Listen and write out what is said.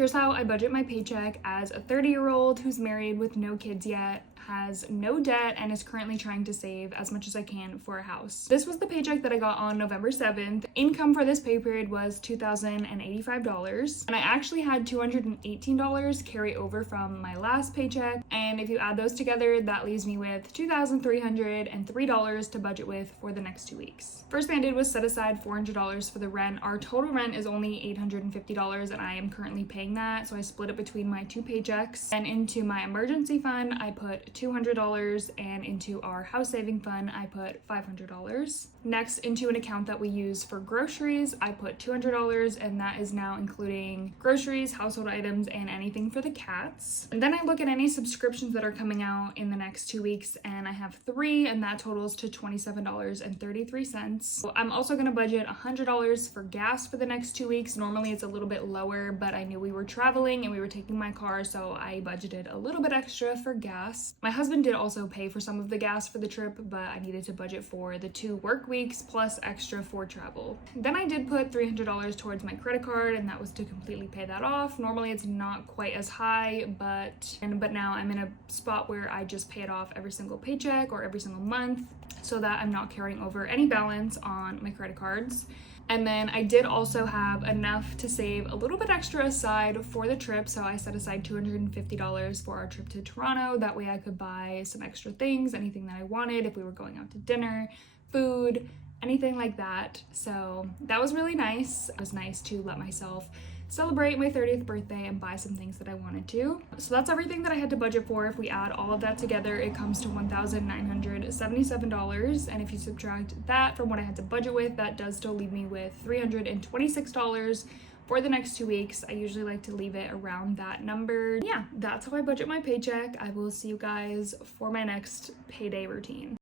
Here's how I budget my paycheck as a 30-year-old who's married with no kids yet, has no debt, and is currently trying to save as much as I can for a house. This was the paycheck that I got on November 7th. Income for this pay period was $2,085, and I actually had $218 carry over from my last paycheck, and if you add those together, that leaves me with $2,303 to budget with for the next 2 weeks. First thing I did was set aside $400 for the rent. Our total rent is only $850, and I am currently paying that, so I split it between my 2 paychecks. And into my emergency fund, I put $200, and into our house saving fund, I put $500. Next, into an account that we use for groceries, I put $200, and that is now including groceries, household items, and anything for the cats. And then I look at any subscriptions that are coming out in the next 2 weeks, and I have 3, and that totals to $27.33. So I'm also gonna budget $100 for gas for the next 2 weeks. Normally it's a little bit lower, but I knew we were traveling and we were taking my car, so I budgeted a little bit extra for gas. My husband did also pay for some of the gas for the trip, but I needed to budget for the 2 work weeks plus extra for travel. Then I did put $300 towards my credit card, and that was to completely pay that off. Normally it's not quite as high, but now I'm in a spot where I just pay it off every single paycheck or every single month, so that I'm not carrying over any balance on my credit cards. And then I did also have enough to save a little bit extra aside for the trip, so I set aside $250 for our trip to Toronto. That way I could buy some extra things, anything that I wanted, if we were going out to dinner, food, anything like that. So that was really nice. It was nice to let myself celebrate my 30th birthday and buy some things that I wanted to. So that's everything that I had to budget for. If we add all of that together, it comes to $1,977. And if you subtract that from what I had to budget with, that does still leave me with $326 for the next 2 weeks. I usually like to leave it around that number. Yeah, that's how I budget my paycheck. I will see you guys for my next payday routine.